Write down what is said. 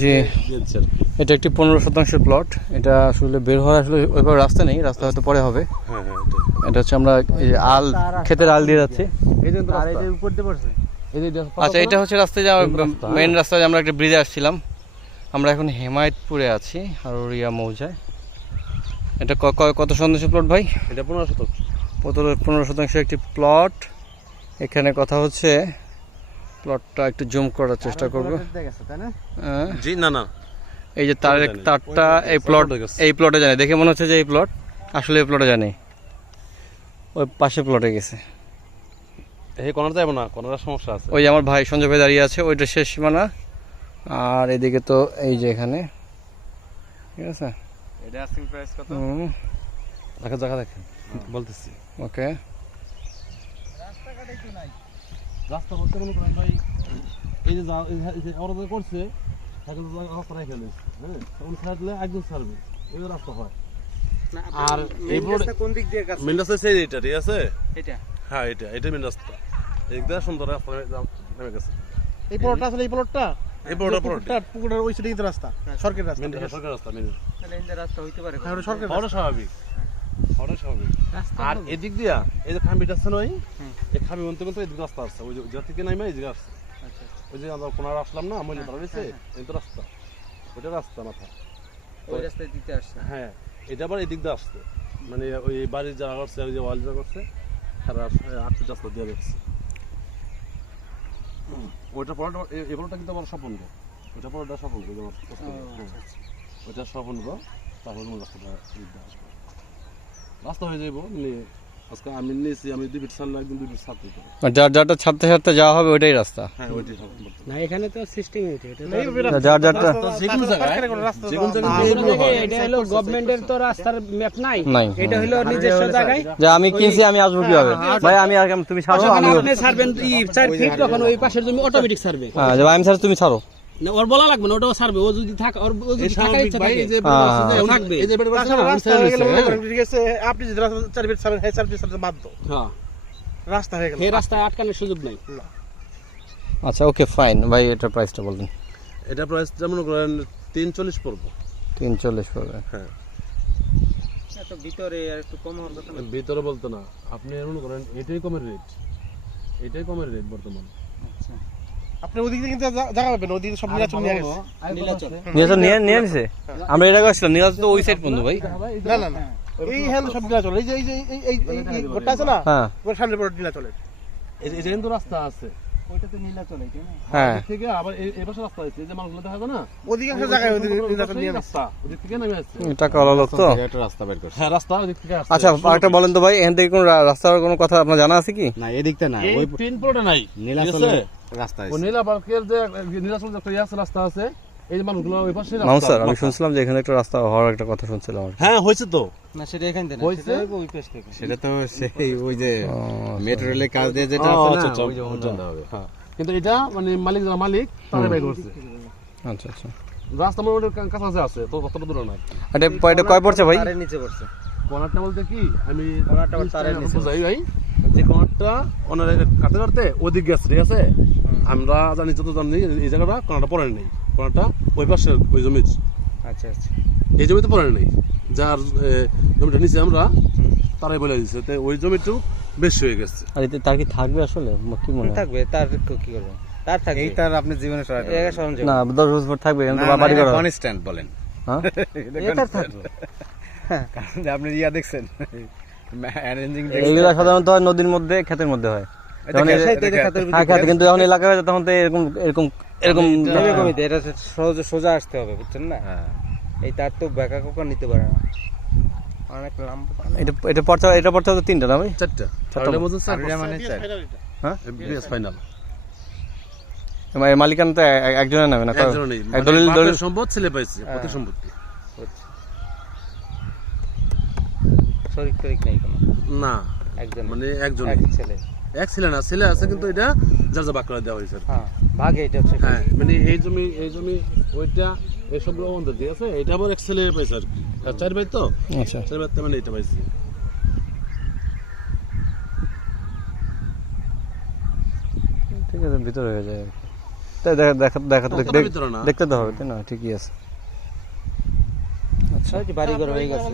জি, এটা একটি 15% প্লট। এটা আসলে বের হওয়ার আসলে ওইভাবে রাস্তা নেই, রাস্তা হয়তো পরে হবে। এটা হচ্ছে আমরা এই যে আল ক্ষেতের আল দিয়ে যাচ্ছি। আচ্ছা, এটা হচ্ছে রাস্তায় যাওয়া মেইন রাস্তায়। আমরা একটা ব্রিজে আসছিলাম। আমরা এখন হেমায়তপুরে আছি, হারুরিয়া মৌজায়। এটা কত শতাংশ প্লট ভাই? এটা 15%। 15% একটি প্লট। এখানে কথা হচ্ছে, প্লটটা একটু জুম করার চেষ্টা করবো। জি না না, এই যে তারটা এই প্লটে জানে, দেখে মনে হচ্ছে যে এই প্লট, আসলে এই প্লটে জানে ওই পাশে প্লটে গেছে। এই কোণাটা যাবো না, কোণার সমস্যা আছে। ওই যে আমার ভাই সঞ্জয় ভাই দাঁড়িয়ে আছে, ওইটা শেষ সীমানা। আর এদিকে তো এই যে এখানে, ঠিক আছে। এটা আস্কিং প্রাইস কত? দেখা জায়গা দেখেন বলতেছি। ওকে, রাস্তাঘাট একটু নাই। রাস্তা বলতে মনে করেন ভাই, এই যে ওরা যে করছে সাইকেল রাস্তা রেখে দিয়েছে, হ্যাঁ, ওই সাইডে একজন সার্ভে এই রাস্তা হয়। আর এই রাস্তা কোন দিক দিয়ে কাছে? মেন রাস্তা সেই এটা, ঠিক আছে। এটা হ্যাঁ, এটা মেন রাস্তা। একদম সুন্দর রাস্তা নেমে গেছে। এই প্লটটা আসলে এই প্লটটা পুকুরের ওই সাইডে কিন্তু রাস্তা, সরকারি রাস্তা। সরকারি রাস্তা মেন। তাহলে এই রাস্তা হইতে পারে। হ্যাঁ, ওটা সরকারি ওটা স্বাভাবিক, ওটা স্বাভাবিক। আর এদিক দিয়া এই যে খাম্বিটা আছে না, এই খাম্বি বলতে বলতে এদিক রাস্তা আছে। ওই যে থেকে নাইমা এই দিকে আসছে। আচ্ছা, ওই যে আমরা কোনার আসলাম না, মহিলা ধরা রয়েছে, এই তো রাস্তা, ওইটা রাস্তা মাথা। ওই রাস্তায় দিতে আসছে। হ্যাঁ, এটা আবার এদিক দিয়ে আসছে, মানে ওই বাড়ির যারা করছে, ওই যে ওয়াল যারা করছে, তারা আটটি রাস্তা দিয়ে রেখেছে। ওইটা পড়াটা এই পড়াটা কিন্তু আমার স্বপ্ন গো, ওইটা পড়াটা স্বপ্ন গো, ওইটা স্বপ্ন গো। তারপর মূল রাস্তাটা আসবে, রাস্তা হয়ে যাইব। মানে আজকে আমি নিয়েছি, আমি 2 ফিট ছাড়লে একদম 2 ফিট ছাড়তে হবে। যারটা ছাড়তে ছাড়তে যাওয়া হবে ওইটাই রাস্তা। হ্যাঁ, ওইটাই হবে না, এখানে তো সিস্টেম এটা যারটা যেকোনো জায়গায়, যেকোনো জায়গায় এটা হলো গভর্নমেন্টের তো রাস্তার ম্যাপ নাই। নাই, এটা হলো নিজস্ব জায়গায়। যে আমি কিনছি, আমি আসবো কিভাবে ভাই? আমি আর তুমি ছাড়ো, আমি আপনি ছাড়বেন 4 ফিট, তখন ওই পাশের জমি অটোমেটিক ছাড়বে। হ্যাঁ, যে আমি ছাড়ো তুমি ছাড়ো, না ওর বলা লাগবে না, ওটাও ছাড়বে। ও যদি থাকে, ওর যদি থাকার ইচ্ছা থাকে থাকবে। এই যে বেড়ে রাস্তা হয়ে গেলে মনে করেন, ঠিক আছে, আপনি যদি রাস্তা 4 ফিট ছাড়েন, 4 ফিট ছাড়তে বাধ্য। হ্যাঁ, রাস্তা হয়ে গেল, এই রাস্তায় আটকানোর সুযোগ নাই। আচ্ছা ওকে ফাইন ভাই, এটার প্রাইসটা বলবেন? এটা প্রাইস যেমন করেন 340 পড়বো। 340 পড়বে। হ্যাঁ, এত ভিতরে আর একটু কম হওয়ার কথা না। ভিতরে বলতো না, আপনি মনে করেন এটাই কমের রেট, এটাই কমের রেট বর্তমান। আচ্ছা, আপনি ওদিক দিয়ে কিন্তু জায়গা পাবেন, ওদিকে সব নীলাচল নিয়ে গেছে। নীলাচল নিয়ে নিছে। আমরা এটা আসলাম, নীলাচল তো ওই সাইড বন্ধু ভাই। না না না, এই হ্যান্ড সব নীলাচল, এই যে এই গোটা আছে না, হ্যাঁ, ওর সামনে পড়ে নীলাচলের। এই যে কিন্তু রাস্তা আছে, ওইটা তো নীলাচল, তাই না? হ্যাঁ, এদিক থেকে আবার এই পাশে রাস্তা আছে, এই যে মানুষগুলো দেখা যায় না, অধিকাংশ জায়গায় ওদিকে নীলাচল নিয়ে গেছে। রাস্তা ওদিক থেকে নেমে আসছে। টাকা ওয়ালা লোক তো। একটা রাস্তা বের করছে। হ্যাঁ, রাস্তা ওদিক থেকে আসছে। আচ্ছা আরেকটা বলেন তো ভাই, এখান থেকে কোন রাস্তার কোনো কথা আপনার জানা আছে কি? না, এদিকটা না, এই ওই পিন পোর্টে নাই, নীলাচলের রাস্তা ও নীলা পার্কের যে নীলাচল যে একটা রাস্তা আছে, এই যে মানুষগুলো ওই পাশে মামুন স্যার, আমি শুনছিলাম যে এখানে একটা রাস্তা হওয়ার একটা কথা শুনছিলাম আর কি। হ্যাঁ, হয়েছে তো। না, সেটা এখান থেকে না, হয়েছে? সেটা ওই পাশ থেকে। সেটা তো সেই ওই যে ও, মেট্রো রেলের কাজ দিয়ে যেটা ও, আছে আচ্ছা, না, আচ্ছা, ওই যে ওটা হবে। হ্যাঁ, কিন্তু এটা মানে মালিক যারা মালিক তারা বের করছে। আচ্ছা আচ্ছা। রাস্তা মোটামুটি কাছাকাছি আছে, তো অতটা দূরে না। এটা কয় পড়ছে ভাই? তারের নিচে পড়ছে। কোনারটা বলতে কি, আমি কোণারটা আবার তারের নিচে। বুঝাই ভাই, যে কোনারটা ওনার কাটতে কাটতে ওদিক গেছে, ঠিক আছে। আমরা জানি যত জানি এই জায়গাটা কোনারটা পড়ে নেই, কোনারটা ওই পাশে ওই জমি, আচ্ছা আচ্ছা, এই জমিতে পড়ে নেই। যার জমিটা নিচে আমরা তারাই বলে দিচ্ছে, তো ওই জমিটু বেশি হয়ে গেছে। আর এতে তার কি থাকবে আসলে, কি মনে হয়? থাকবে। তার কি করবে? তার থাকবে। এই তার আপনি জীবনে সহায়তা এই সরঞ্জাম। না 10 বছর থাকবে, কিন্তু বাড়ি করা হবে। কনস্ট্যান্ট বলেন, হ্যাঁ, এটা থাকবে। কারণ যে আপনি ইয়া দেখছেন অ্যারেঞ্জিং এইগুলা সাধারণত হয় নদীর মধ্যে, ক্ষেতের মধ্যে হয়। যখন হ্যাঁ ক্ষেত, কিন্তু যখন এলাকা হয় তখন তো এরকম এরকম এরকম কমিতে এটা সোজা আসতে হবে, বুঝছেন না? হ্যাঁ, এই তার তো বেকা কোকা নিতে পারে না, অনেক লম্বা। এটা পড়ছে তো 3টা না ভাই? 4টা মানে হ্যাঁ, বিএস ফাইনাল। মালিকানা তো একজনের নামে না, একজনও নেই, এক দলিল বাপের সম্পদ ছেলে পাইছে, প্রতি সম্পত্তি। শরীর টরিক নেই কোনো, না একজন মানে একজন এক ছেলে। এক ছেলে না, ছেলে আছে, কিন্তু এটা যার যা ভাগ করে দেওয়া হয়েছে। হ্যাঁ, ভাগে এটা হচ্ছে। হ্যাঁ, মানে এই জমি ওইটা এইসবগুলো বন্ধ দিয়ে আছে, এটা আবার এক ছেলে পাইছে আর কি। আর 4 ভাই তো, আচ্ছা 4 ভাই মানে এটা পাইছে। ঠিক আছে, ভিতরে হয়ে যায় আর কি। তাই অতটা ভিতরে না। দেখতে তো হবে তাই না, ঠিকই আছে। বাড়ি ঘর হয়ে গেছে